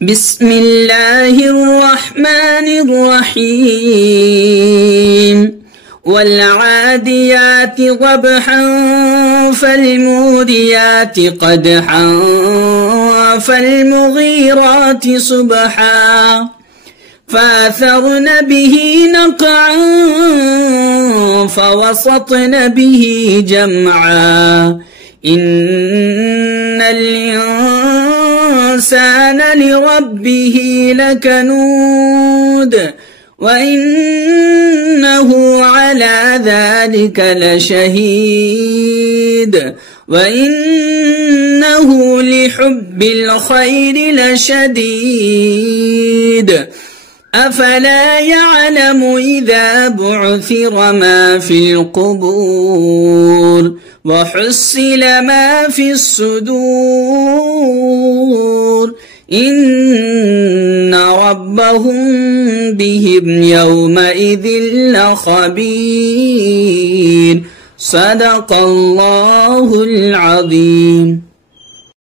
بسم الله الرحمن الرحيم والعاديات ضبحا فالموريات قدحا فالمغيرات صبحا فأثرن به نقعا فوسطن به جمعا إن الإنسان لربه لكنود وإنه على ذلك لشهيد وإنه لحب الخير لشديد أفلا يعلم إذا بعثر ما في القبور وحصل ما في الصدور إن ربهم بهم يومئذ لخبير صدق الله العظيم.